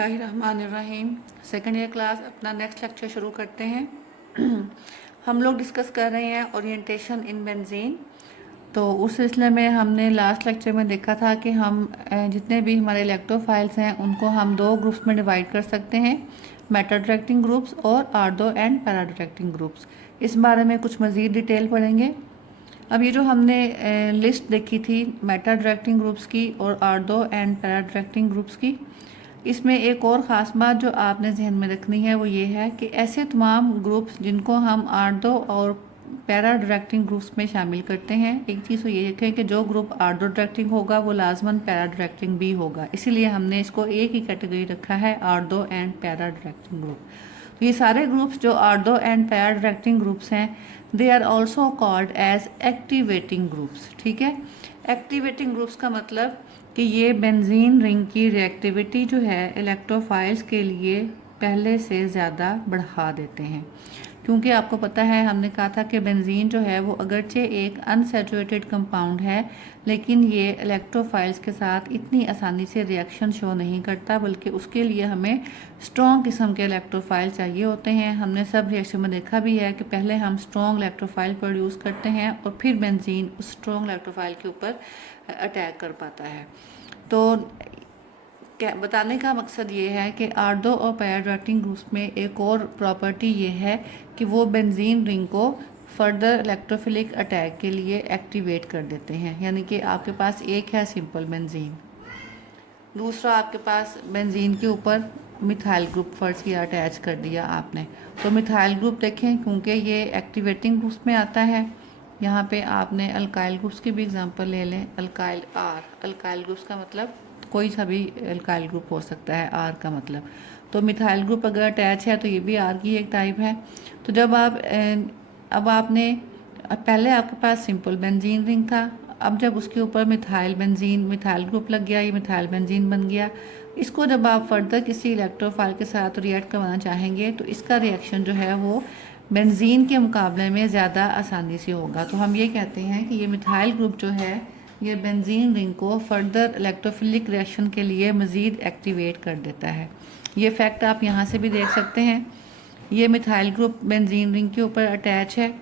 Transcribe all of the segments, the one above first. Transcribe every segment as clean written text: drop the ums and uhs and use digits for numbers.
बिस्मिल्लाहिर्रहमानिर्रहीम। Second year class अपना next lecture शुरू करते हैं। हम लोग डिस्कस कर रहे हैं ओरिएंटेशन इन बेंजीन। तो उस सिलसिले में हमने लास्ट लेक्चर में देखा था कि हम जितने भी हमारे इलेक्ट्रोफाइल्स हैं उनको हम दो ग्रुप्स में डिवाइड कर सकते हैं, मेटा डायरेक्टिंग ग्रुप्स और आर्डो एंड पैरा डायरेक्टिंग ग्रुप्स। इस बारे में कुछ मज़ीद डिटेल पढ़ेंगे। अब ये जो हमने लिस्ट देखी थी मेटा डायरेक्टिंग ग्रुप्स की और आर्डो एंड पैरा डायरेक्टिंग ग्रुप्स की, इसमें एक और ख़ास बात जो आपने जहन में रखनी है वो ये है कि ऐसे तमाम ग्रुप्स जिनको हम आर्डो और पैरा डायरेक्टिंग ग्रुप्स में शामिल करते हैं, एक चीज़ तो ये है कि जो ग्रुप आर्डो डायरेक्टिंग होगा वो लाजमन पैरा डायरेक्टिंग भी होगा, इसीलिए हमने इसको एक ही कैटेगरी रखा है, ortho and para directing group. तो ये सारे ग्रुप्स जो ortho and para directing groups हैं, they are also called as activating groups. ठीक है, एक्टिवेटिंग ग्रुप्स का मतलब कि ये बेंजीन रिंग की रिएक्टिविटी जो है इलेक्ट्रोफाइल्स के लिए पहले से ज़्यादा बढ़ा देते हैं। क्योंकि आपको पता है, हमने कहा था कि बेंजीन जो है वो अगरचे एक अनसैचुरेटेड कंपाउंड है, लेकिन ये इलेक्ट्रोफाइल्स के साथ इतनी आसानी से रिएक्शन शो नहीं करता, बल्कि उसके लिए हमें स्ट्रॉन्ग किस्म के इलेक्ट्रोफाइल चाहिए होते हैं। हमने सब रिएक्शन में देखा भी है कि पहले हम स्ट्रॉन्ग इलेक्ट्रोफाइल प्रोड्यूस करते हैं और फिर बेंजीन उस स्ट्रॉन्ग इलेक्ट्रोफाइल के ऊपर अटैक कर पाता है। तो क्या बताने का मकसद ये है कि आर्डो और पैरा डायरेक्टिंग ग्रुप्स में एक और प्रॉपर्टी ये है कि वो बेंजीन रिंग को फर्दर इलेक्ट्रोफिलिक अटैक के लिए एक्टिवेट कर देते हैं। यानी कि आपके पास एक है सिंपल बेंजीन, दूसरा आपके पास बेंजीन के ऊपर मिथाइल ग्रुप फर्स्ट किया, अटैच कर दिया आपने। तो मिथाइल ग्रुप देखें, क्योंकि ये एक्टिवेटिंग ग्रुप्स में आता है। यहाँ पे आपने अल्काइल ग्रुप्स की भी एग्जांपल ले लें, अल्काइल आर। अल्काइल ग्रुप्स का मतलब कोई सा भी अल्काइल ग्रुप हो सकता है, आर का मतलब। तो मिथाइल ग्रुप अगर अटैच है तो ये भी आर की एक टाइप है। तो जब अब आपने पहले आपके पास सिंपल बेंजीन रिंग था, अब जब उसके ऊपर मिथाइल ग्रुप लग गया, ये मिथाइल बेंजीन बन गया। इसको जब आप फर्दर किसी इलेक्ट्रोफाइल के साथ रिएक्ट करवाना चाहेंगे तो इसका रिएक्शन जो है वो बेंजीन के मुकाबले में ज़्यादा आसानी से होगा। तो हम ये कहते हैं कि ये मिथाइल ग्रुप जो है ये बेंजीन रिंग को फर्दर इलेक्ट्रोफिलिक रिएक्शन के लिए मज़ीद एक्टिवेट कर देता है। ये फैक्ट आप यहाँ से भी देख सकते हैं। ये मिथाइल ग्रुप बेंजीन रिंग के ऊपर अटैच है।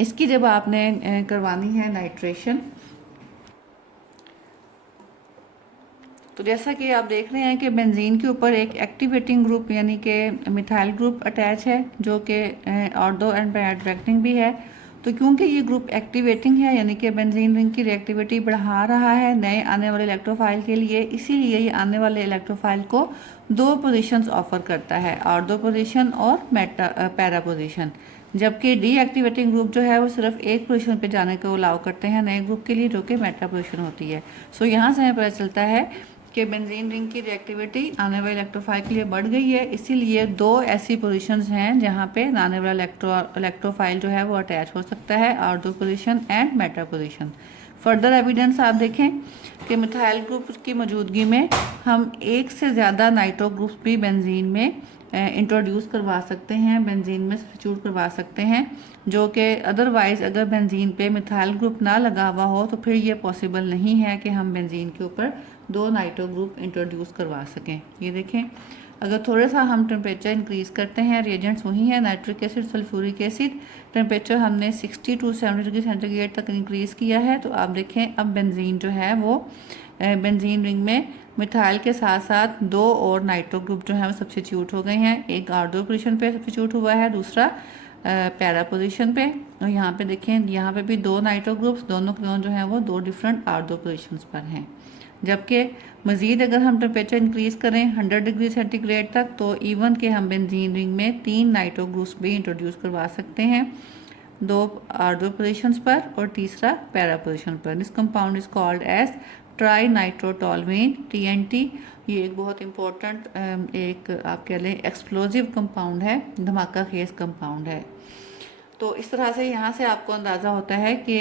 इसकी जब आपने करवानी है नाइट्रेशन, तो जैसा कि आप देख रहे हैं कि बेंजीन के ऊपर एक एक्टिवेटिंग ग्रुप यानी कि मिथाइल ग्रुप अटैच है, जो कि आर्डो एंड पैरा डायरेक्टिंग भी है। तो क्योंकि ये ग्रुप एक्टिवेटिंग है, यानी कि बेंजीन रिंग की रिएक्टिविटी बढ़ा रहा है नए आने वाले इलेक्ट्रोफाइल के लिए, इसीलिए ये आने वाले इलेक्ट्रोफाइल को दो पोजीशंस ऑफर करता है, आर्डो पोजीशन और पैरा पोजीशन। जबकि डीएक्टिवेटिंग ग्रुप जो है वो सिर्फ एक पोजीशन पे जाने को अलाउ करते हैं नए ग्रुप के लिए, जो कि मेटा पोजीशन होती है। सो यहाँ से हमें पता चलता है कि बेंजीन रिंग की रिएक्टिविटी आने वाले इलेक्ट्रोफाइल के लिए बढ़ गई है। इसीलिए दो ऐसी पोजीशंस हैं जहाँ पे आने वाला इलेक्ट्रोफाइल जो है वो अटैच हो सकता है, ortho position and meta position. Further evidence आप देखें कि मिथाइल ग्रुप की मौजूदगी में हम एक से ज़्यादा नाइट्रो ग्रुप्स भी बेंजीन में इंट्रोड्यूस करवा सकते हैं, बेंजीन में सब्स्टिट्यूट करवा सकते हैं, जो कि अदरवाइज़ अगर बेंजीन पे मिथाइल ग्रुप ना लगा हुआ हो तो फिर ये पॉसिबल नहीं है कि हम बेंजीन के ऊपर दो नाइट्रो ग्रुप इंट्रोड्यूस करवा सकें। ये देखें, अगर थोड़ा सा हम टेम्परेचर इंक्रीज़ करते हैं, रिएजेंट्स वही है nitric acid sulphuric acid, temperature हमने 60 to 70 डिग्री सेंटीग्रेड तक इंक्रीज़ किया है। तो आप देखें अब बेंजीन जो है वो बेंजीन रिंग में मिथाइल के साथ साथ दो और नाइट्रो ग्रुप जो है वो सब्स्टिट्यूट हो गए हैं। एक आर्डो पोजीशन पे सब्स्टिट्यूट हुआ है, दूसरा पैरा पोजीशन पे। और यहाँ पे देखें, यहाँ पे भी दो नाइट्रो ग्रुप्स, दोनों जो हैं वो दो डिफरेंट आर्डो पोजीशंस पर हैं। जबकि मज़ीद अगर हम टेम्परेचर इंक्रीज़ करें 100 डिग्री सेंटीग्रेड तक, तो इवन के हम बेंजीन रिंग में 3 नाइट्रो ग्रुप्स भी इंट्रोड्यूस करवा सकते हैं, दो आर्डो पोजीशंस पर और तीसरा पैरा पोजीशन पर। This compound is called as trinitrotoluene, TNT। ये एक बहुत इंपॉर्टेंट एक आप कह लें एक्सप्लोजिव कंपाउंड है, धमाका खेज कंपाउंड है। तो इस तरह से यहाँ से आपको अंदाज़ा होता है कि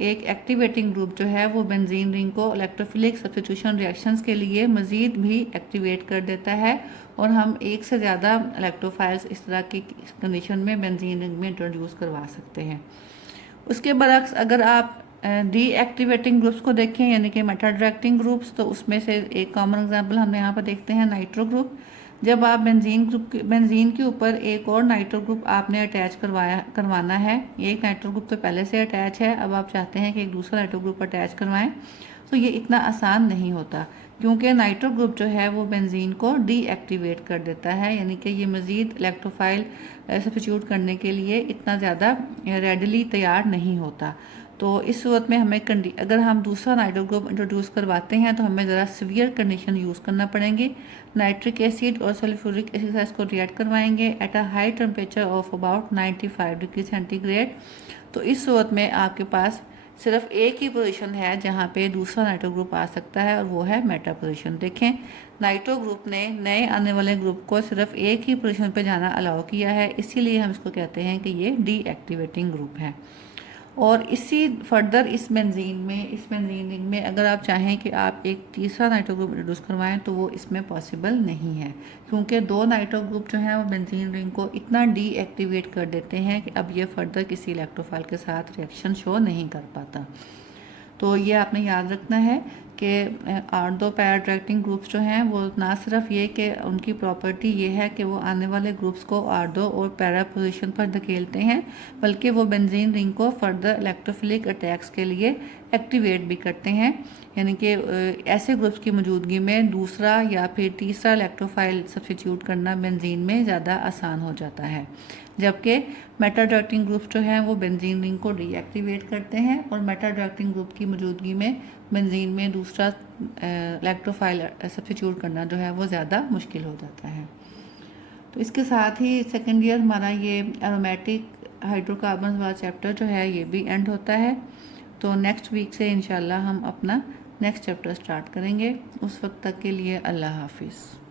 एक एक्टिवेटिंग ग्रुप जो है वो बेंजीन रिंग को इलेक्ट्रोफिलिक सब्स्टिट्यूशन रिएक्शंस के लिए मज़ीद भी एक्टिवेट कर देता है, और हम एक से ज़्यादा इलेक्ट्रोफाइल्स इस तरह की कंडीशन में बेंजीन रिंग में इंट्रोड्यूस करवा सकते हैं। उसके बरक्स अगर आप डीएक्टिवेटिंग ग्रुप्स को देखें यानी कि मेटा डायरेक्टिंग ग्रुप्स, तो उसमें से एक कॉमन एग्जांपल हम यहाँ पर देखते हैं नाइट्रो ग्रुप। जब आप बेंजीन के ऊपर एक और नाइट्रो ग्रुप आपने अटैच करवाना है, एक नाइट्रो ग्रुप तो पहले से अटैच है, अब आप चाहते हैं कि एक दूसरा नाइट्रो ग्रुप अटैच करवाएं, तो ये इतना आसान नहीं होता, क्योंकि नाइट्रो ग्रुप जो है वो बेंजीन को डीएक्टिवेट कर देता है, यानी कि ये मज़ीद इलेक्ट्रोफाइल सब्स्टिट्यूट करने के लिए इतना ज़्यादा रेडली तैयार नहीं होता। तो इस सूरत में हमें अगर हम दूसरा नाइट्रो ग्रुप इंट्रोड्यूस करवाते हैं तो हमें ज़रा सीवियर कंडीशन यूज़ करना पड़ेंगे। नाइट्रिक एसिड और सल्फ्यूरिक एसिड को रिएक्ट करवाएंगे at a high temperature of about 95 degree centigrade. तो इस सूरत में आपके पास सिर्फ एक ही पोजीशन है जहाँ पे दूसरा नाइट्रो ग्रुप आ सकता है, और वो है मेटा पोजीशन। देखें, नाइट्रो ग्रुप ने नए आने वाले ग्रुप को सिर्फ एक ही पोजीशन पे जाना अलाउ किया है, इसीलिए हम इसको कहते हैं कि ये डीएक्टिवेटिंग ग्रुप है। और इसी फर्दर इस बेंजीन में अगर आप चाहें कि आप एक तीसरा नाइट्रो ग्रुप इंट्रोड्यूस करवाएं तो वो इसमें पॉसिबल नहीं है, क्योंकि दो नाइट्रो ग्रुप जो हैं वो बेंजीन रिंग को इतना डीएक्टिवेट कर देते हैं कि अब ये फर्दर किसी इलेक्ट्रोफाइल के साथ रिएक्शन शो नहीं कर पाता। तो ये आपने याद रखना है कि आर्डो पैरा डायरेक्टिंग ग्रुप्स जो हैं वो ना सिर्फ ये कि उनकी प्रॉपर्टी ये है कि वो आने वाले ग्रुप्स को आर्डो और पैरा पोजीशन पर धकेलते हैं, बल्कि वो बेंजीन रिंग को फर्दर इलेक्ट्रोफिलिक अटैक्स के लिए एक्टिवेट भी करते हैं, यानी कि ऐसे ग्रुप्स की मौजूदगी में दूसरा या फिर तीसरा इलेक्ट्रोफाइल सब्स्टिट्यूट करना बेंजीन में ज़्यादा आसान हो जाता है। जबकि मेटा डायरेक्टिंग ग्रुप्स जो हैं वो बेंजीन रिंग को डीएक्टिवेट करते हैं, और मेटा डायरेक्टिंग ग्रुप की मौजूदगी में बेंजीन में दूसरा इलेक्ट्रोफाइल सब्स्टिट्यूट करना जो है वो ज़्यादा मुश्किल हो जाता है। तो इसके साथ ही सेकेंड ईयर हमारा ये एरोमेटिक हाइड्रोकार्बन वाला चैप्टर जो है ये भी एंड होता है। तो नेक्स्ट वीक से इंशाल्लाह हम अपना नेक्स्ट चैप्टर स्टार्ट करेंगे। उस वक्त तक के लिए अल्लाह हाफिज़।